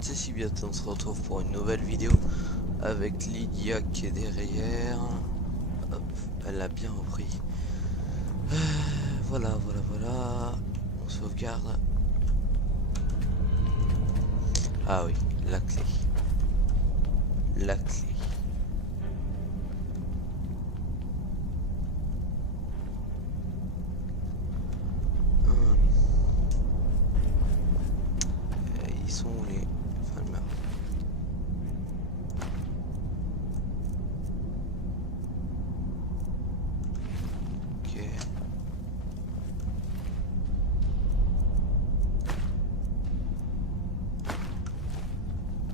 monde, c'est si bientôt on se retrouve pour une nouvelle vidéo avec Lydia qui est derrière. Hop, elle a bien repris. Voilà. On sauvegarde. Ah oui, la clé. La clé. Ils sont où les Falmer? Ok.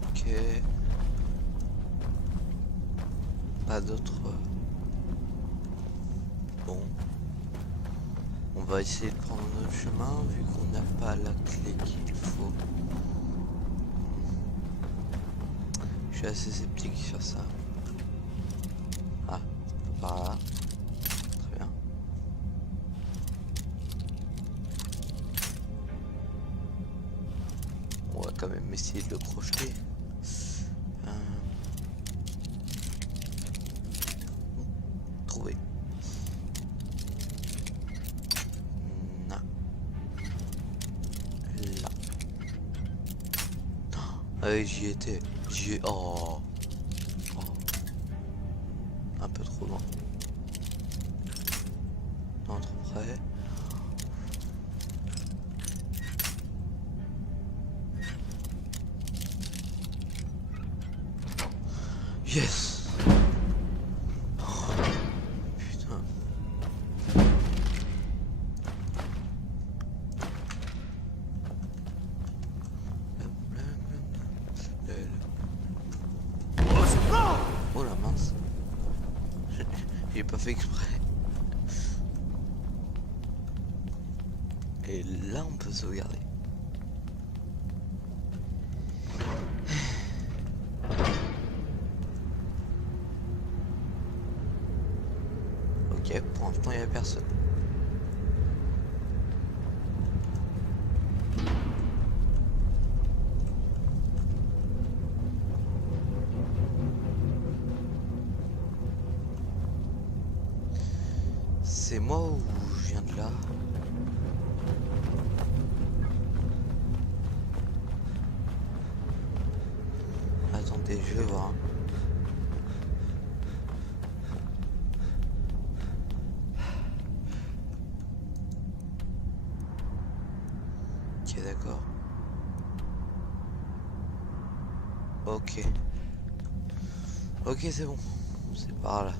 Ok. Pas d'autres. Bon. On va essayer de prendre notre chemin vu qu'on n'a pas la clé qu'il faut. Je suis assez sceptique sur ça. Ah, par là. Très bien. On va quand même essayer de le crocheter. Trouvé. Non. Là. Allez, j'y étais. Oh. Un peu trop loin. Non, trop près. Yes. Oh, putain. Oh la mince. J'ai pas fait exprès. Et là on peut sauvegarder. Ok, pour l'instant il n'y a personne. C'est moi ou je viens de là? Attendez, je vais voir. Ok, d'accord. Ok. Ok, c'est bon. C'est par là.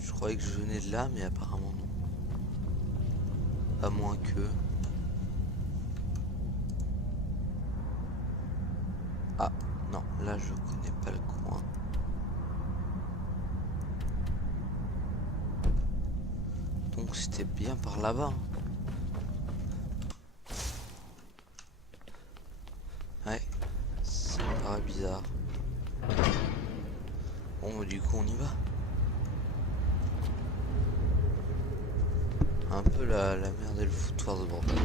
Je croyais que je venais de là, mais apparemment non. À moins que... Ah, non, là je connais pas le coin. Donc c'était bien par là-bas. Ouais, ça me paraît bizarre. Bon, bah, du coup on y va. Un peu la merde et le foutoir de bordel.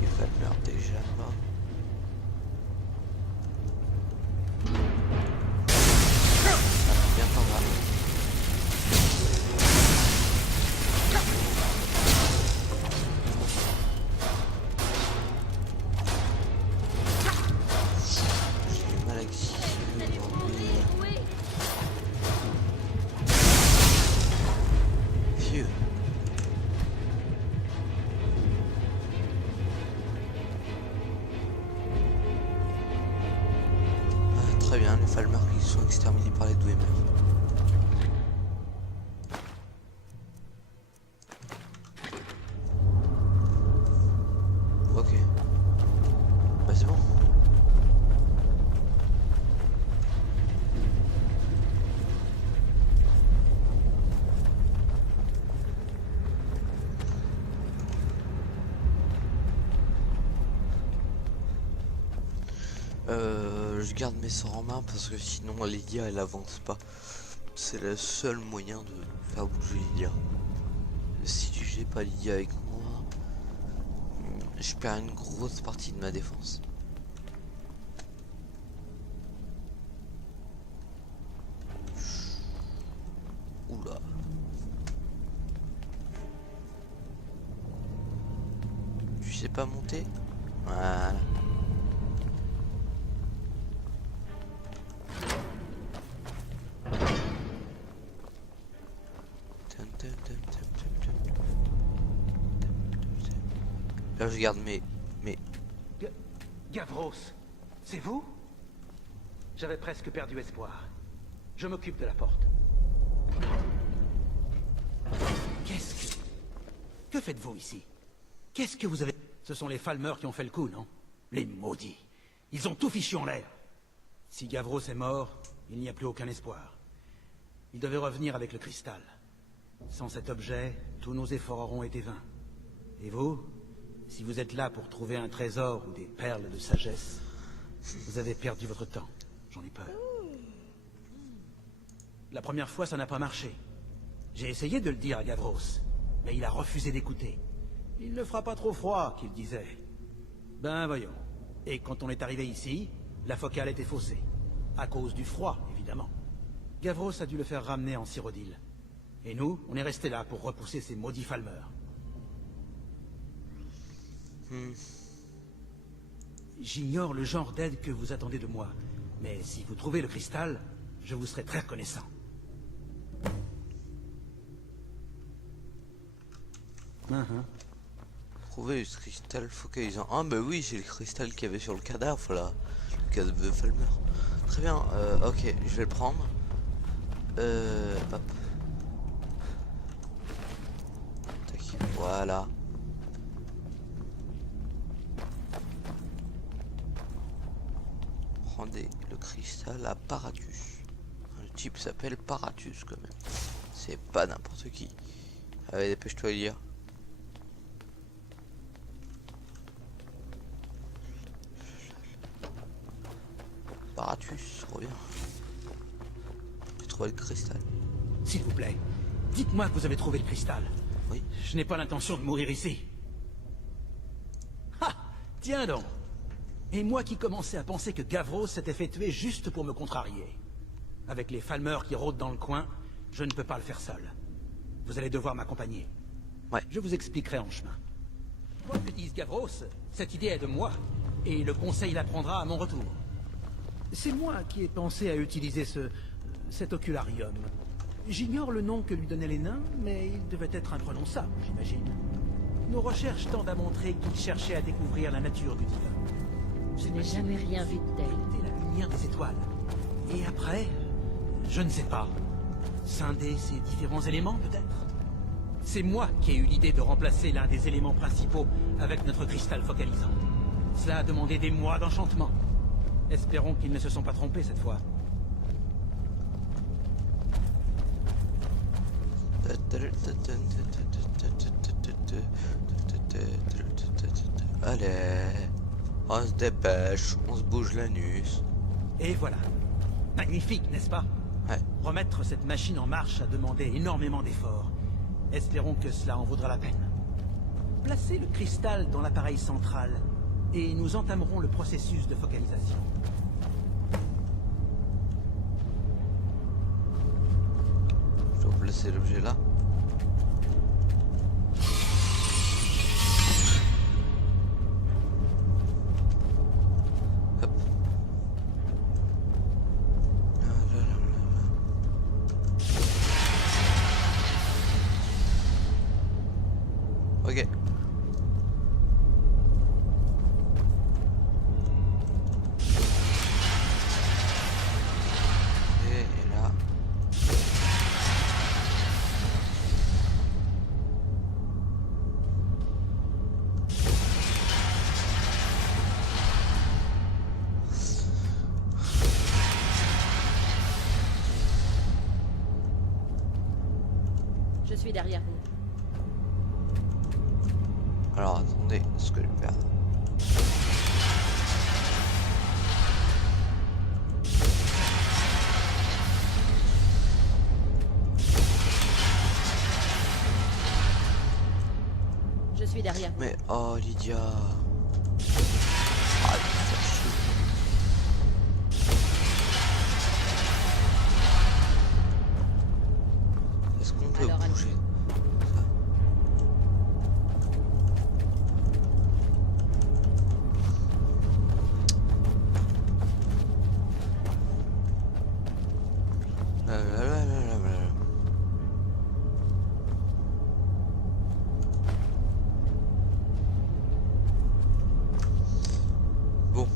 Il va le meurtre déjà là. Bien par là. J'ai du mal à kill aujourd'hui. Phew. Ah, très bien, les Falmer qui sont exterminés par les Dwemer. Ok. Bah c'est bon. Je garde mes sorts en main parce que sinon Lydia elle avance pas. C'est le seul moyen de faire bouger Lydia. Si j'ai pas Lydia avec moi, je perds une grosse partie de ma défense. Oula. Tu sais pas monter? Voilà. Là je garde mes... Gavros, c'est vous? J'avais presque perdu espoir. Je m'occupe de la porte. Qu'est-ce que... Que faites-vous ici? Qu'est-ce que vous avez... Ce sont les Falmeurs qui ont fait le coup, non? Les maudits. Ils ont tout fichu en l'air. Si Gavros est mort, il n'y a plus aucun espoir. Il devait revenir avec le cristal. Sans cet objet, tous nos efforts auront été vains. Et vous? Si vous êtes là pour trouver un trésor ou des perles de sagesse, vous avez perdu votre temps. J'en ai peur. La première fois, ça n'a pas marché. J'ai essayé de le dire à Gavros, mais il a refusé d'écouter. Il ne fera pas trop froid, qu'il disait. Ben voyons. Et quand on est arrivé ici, la focale était faussée. À cause du froid, évidemment. Gavros a dû le faire ramener en Cyrodiil. Et nous, on est restés là pour repousser ces maudits Falmeurs. J'ignore le genre d'aide que vous attendez de moi, mais si vous trouvez le cristal, je vous serai très reconnaissant. Trouver le cristal focalisant. Ah bah oui, j'ai le cristal qu'il y avait sur le cadavre là. Le cadavre de Falmer. Très bien, ok, je vais le prendre. Hop. Tac, voilà. Rendez le cristal à Paratus. Le type s'appelle Paratus quand même. C'est pas n'importe qui. Allez, dépêche-toi, Elia. Paratus, reviens. J'ai trouvé le cristal. S'il vous plaît, dites-moi que vous avez trouvé le cristal. Oui. Je n'ai pas l'intention de mourir ici. Ah, tiens donc. Et moi qui commençais à penser que Gavros s'était fait tuer juste pour me contrarier. Avec les Falmeurs qui rôdent dans le coin, je ne peux pas le faire seul. Vous allez devoir m'accompagner. Ouais. Je vous expliquerai en chemin. Quoi que dise Gavros, cette idée est de moi, et le conseil la prendra à mon retour. C'est moi qui ai pensé à utiliser cet ocularium. J'ignore le nom que lui donnaient les nains, mais il devait être imprononçable, j'imagine. Nos recherches tendent à montrer qu'il cherchait à découvrir la nature du divin. Je n'ai jamais rien vu de tel. C'était la lumière des étoiles. Et après, je ne sais pas. Scinder ces différents éléments, peut-être? C'est moi qui ai eu l'idée de remplacer l'un des éléments principaux avec notre cristal focalisant. Cela a demandé des mois d'enchantement. Espérons qu'ils ne se sont pas trompés cette fois. Allez, on se dépêche, on se bouge l'anus. Et voilà. Magnifique, n'est-ce pas? Ouais. Remettre cette machine en marche a demandé énormément d'efforts. Espérons que cela en vaudra la peine. Placez le cristal dans l'appareil central et nous entamerons le processus de focalisation. Je dois placer l'objet là. Hop. Ok. Et là. Je suis derrière vous. Alors attendez, ce que je vais faire. Je suis derrière vous. Mais oh Lydia. Ah, il me fait chier. Est-ce qu'on peut Alors, bouger? La, la, la, la, la, la. Bon.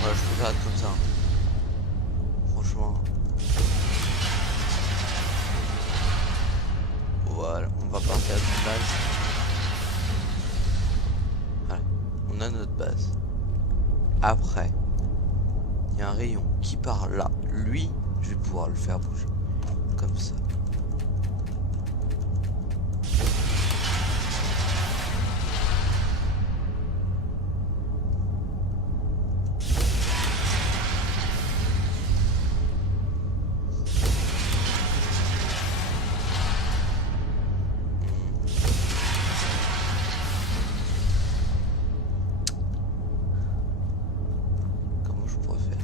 Voilà, je préfère être comme ça. Franchement. Voilà, on va partir à notre base. Voilà, on a notre base. Après, il y a un rayon qui part là. Lui, je vais pouvoir le faire bouger. Comme ça. Comment je pourrais faire?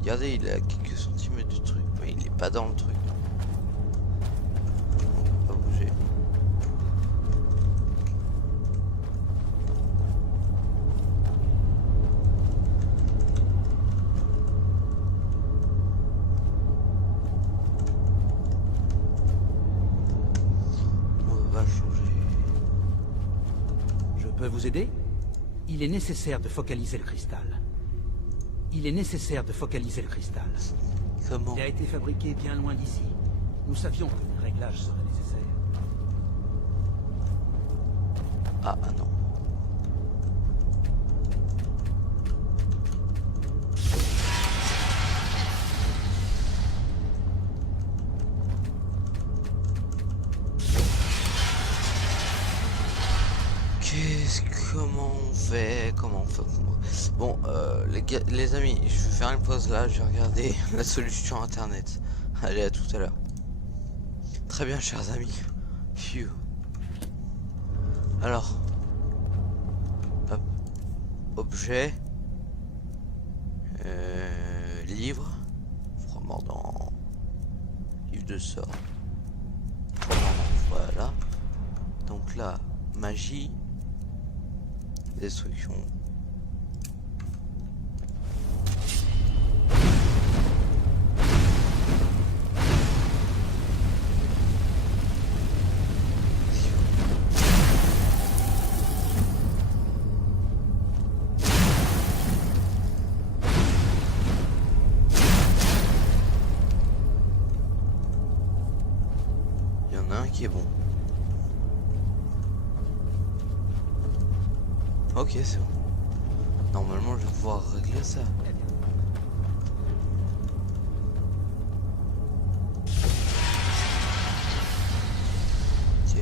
Regardez, il est à quelques centimètres du truc, mais il est pas dans le truc. On peut pas bouger. On va changer. Je peux vous aider? Il est nécessaire de focaliser le cristal. Il est nécessaire de focaliser le cristal. Comment? Il a été fabriqué bien loin d'ici. Nous savions que des réglages seraient nécessaires. Ah, ah non. Comment on fait? Comment on fait? Bon, les amis, je vais faire une pause là, je vais regarder la solution internet. Allez, à tout à l'heure. Très bien, chers amis. Phew. Alors, hop, objet, livre, froid mordant, livre de sort. Voilà. Donc là, magie. Destruction. Il y en a un qui est bon. Ok, c'est bon. Normalement, je vais pouvoir régler ça. Ok.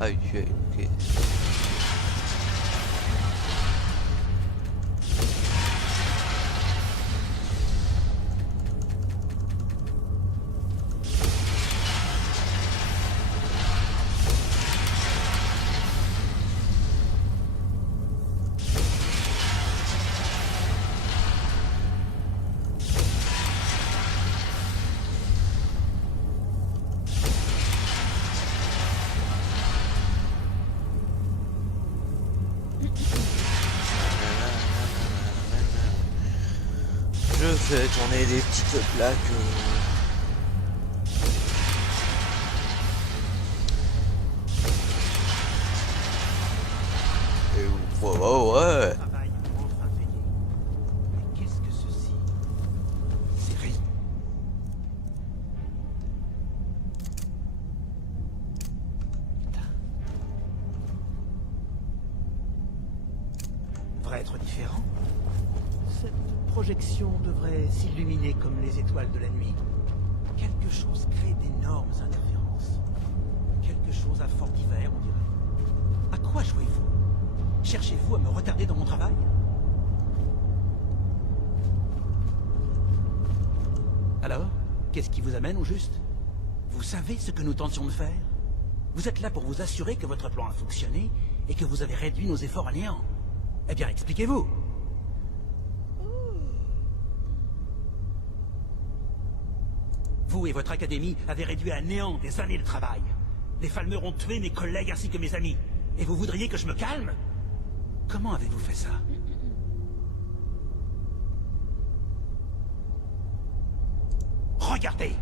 Ah oui, ok. Je fais tourner des petites plaques. Et ouais, ouais. Travail enfin payé. Mais qu'est-ce que ceci? devrait être différent. Cette projection devrait s'illuminer comme les étoiles de la nuit. Quelque chose crée d'énormes interférences. Quelque chose à fort divers, on dirait. À quoi jouez-vous? Cherchez-vous à me retarder dans mon travail? Alors, qu'est-ce qui vous amène au juste? Vous savez ce que nous tentions de faire? Vous êtes là pour vous assurer que votre plan a fonctionné et que vous avez réduit nos efforts à néant. Eh bien, expliquez-vous. Vous et votre académie avez réduit à néant des années de travail. Les Falmer ont tué mes collègues ainsi que mes amis. Et vous voudriez que je me calme? Comment avez-vous fait ça? Regardez!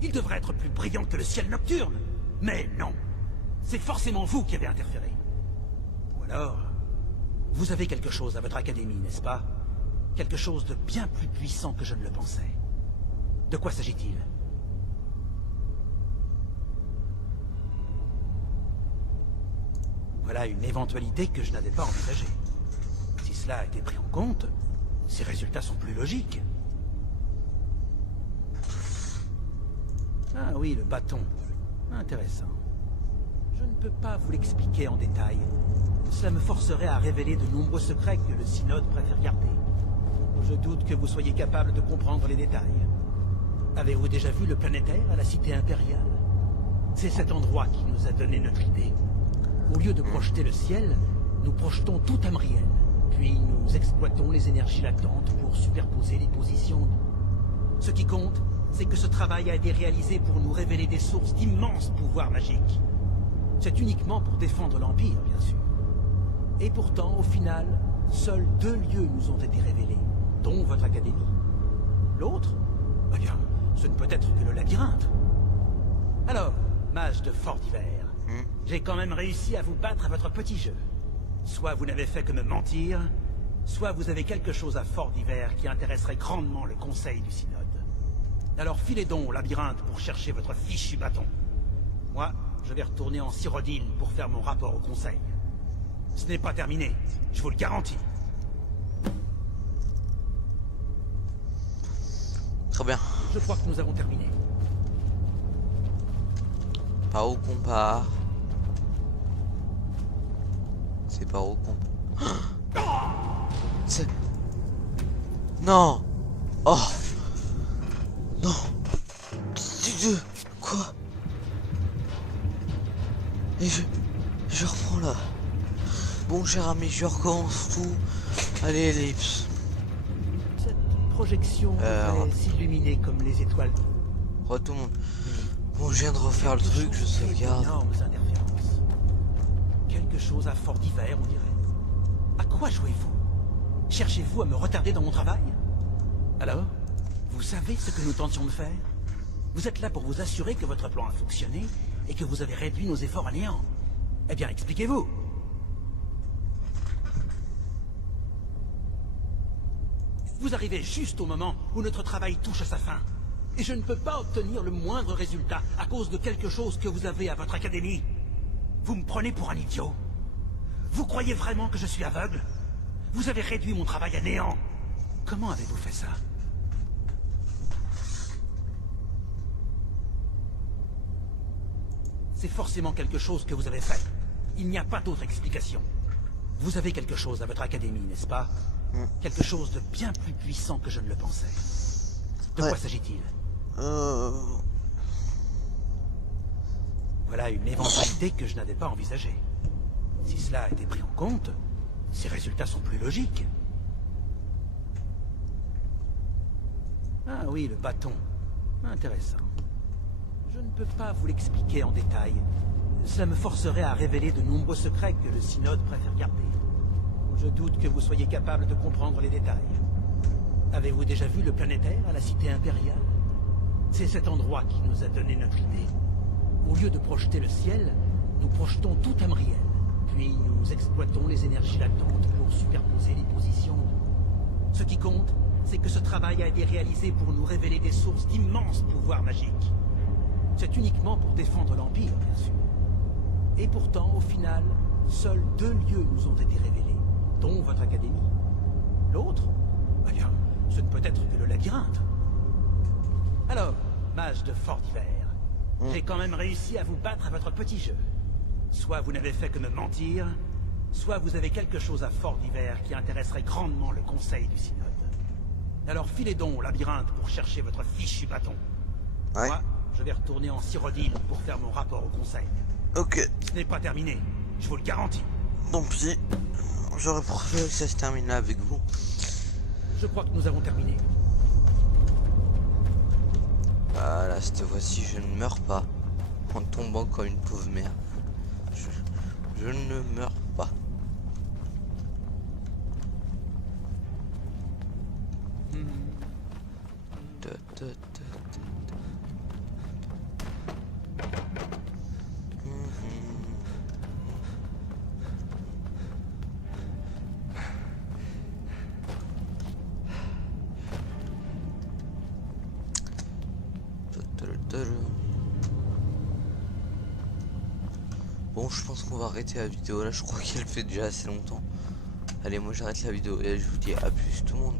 Il devrait être plus brillant que le ciel nocturne. Mais non. C'est forcément vous qui avez interféré. Ou alors, vous avez quelque chose à votre académie, n'est-ce pas? Quelque chose de bien plus puissant que je ne le pensais. De quoi s'agit-il? Voilà une éventualité que je n'avais pas envisagée. Si cela a été pris en compte, ces résultats sont plus logiques. Ah oui, le bâton. Intéressant. Je ne peux pas vous l'expliquer en détail. Cela me forcerait à révéler de nombreux secrets que le synode préfère garder. Je doute que vous soyez capable de comprendre les détails. Avez-vous déjà vu le planétaire à la cité impériale? C'est cet endroit qui nous a donné notre idée. Au lieu de projeter le ciel, nous projetons tout Tamriel. Puis nous exploitons les énergies latentes pour superposer les positions. Ce qui compte, c'est que ce travail a été réalisé pour nous révéler des sources d'immenses pouvoirs magiques. C'est uniquement pour défendre l'Empire, bien sûr. Et pourtant, au final, seuls 2 lieux nous ont été révélés, dont votre académie. L'autre, eh bien, ce ne peut être que le labyrinthe. Alors, mage de Fort d'Hiver, j'ai quand même réussi à vous battre à votre petit jeu. Soit vous n'avez fait que me mentir, soit vous avez quelque chose à Fort d'Hiver qui intéresserait grandement le conseil du synode. Alors filez donc au labyrinthe pour chercher votre fichu bâton. Moi, je vais retourner en Cyrodiil pour faire mon rapport au conseil. Ce n'est pas terminé, je vous le garantis. Très bien. Je crois que nous avons terminé. Par où qu'on part? C'est par où qu'on... C'est... Non. Oh. Non. Quoi? Et je reprends là. Bon cher ami, je recommence tout. Allez, ellipse. Cette projection devrait s'illuminer comme les étoiles. Retourne. Bon, je viens de refaire le truc, je sauvegarde. Énormes interférences. Quelque chose à Fort d'Hiver, on dirait. À quoi jouez-vous? Cherchez-vous à me retarder dans mon travail? Alors, vous savez ce que nous tentions de faire? Vous êtes là pour vous assurer que votre plan a fonctionné et que vous avez réduit nos efforts à néant. Eh bien, expliquez-vous. Vous arrivez juste au moment où notre travail touche à sa fin. Et je ne peux pas obtenir le moindre résultat à cause de quelque chose que vous avez à votre académie. Vous me prenez pour un idiot. Vous croyez vraiment que je suis aveugle? Vous avez réduit mon travail à néant. Comment avez-vous fait ça? C'est forcément quelque chose que vous avez fait. Il n'y a pas d'autre explication. Vous avez quelque chose à votre académie, n'est-ce pas? Quelque chose de bien plus puissant que je ne le pensais. De quoi s'agit-il? Voilà une éventualité que je n'avais pas envisagée. Si cela a été pris en compte, ces résultats sont plus logiques. Ah oui, le bâton. Intéressant. Je ne peux pas vous l'expliquer en détail. Cela me forcerait à révéler de nombreux secrets que le synode préfère garder. Je doute que vous soyez capable de comprendre les détails. Avez-vous déjà vu le planétaire à la cité impériale? C'est cet endroit qui nous a donné notre idée. Au lieu de projeter le ciel, nous projetons tout Tamriel. Puis nous exploitons les énergies latentes pour superposer les positions. Ce qui compte, c'est que ce travail a été réalisé pour nous révéler des sources d'immenses pouvoirs magiques. C'est uniquement pour défendre l'Empire, bien sûr. Et pourtant, au final, seuls 2 lieux nous ont été révélés, dont votre académie. L'autre? Eh bien, ce ne peut être que le labyrinthe. Alors, mage de Fort d'Hiver, j'ai quand même réussi à vous battre à votre petit jeu. Soit vous n'avez fait que me mentir, soit vous avez quelque chose à Fort d'Hiver qui intéresserait grandement le conseil du synode. Alors filez donc au labyrinthe pour chercher votre fichu bâton. Ouais. Moi, je vais retourner en Cyrodiil pour faire mon rapport au conseil. Ok, Ce n'est pas terminé, je vous le garantis. tant pis. J'aurais préféré que ça se termine là avec vous. Je crois que nous avons terminé. Voilà, cette fois-ci, je ne meurs pas en tombant comme une pauvre mère. Je ne meurs pas. Ta, ta, ta, ta, ta. Bon, je pense qu'on va arrêter la vidéo là, je crois qu'elle fait déjà assez longtemps. Allez, moi j'arrête la vidéo et je vous dis à plus tout le monde.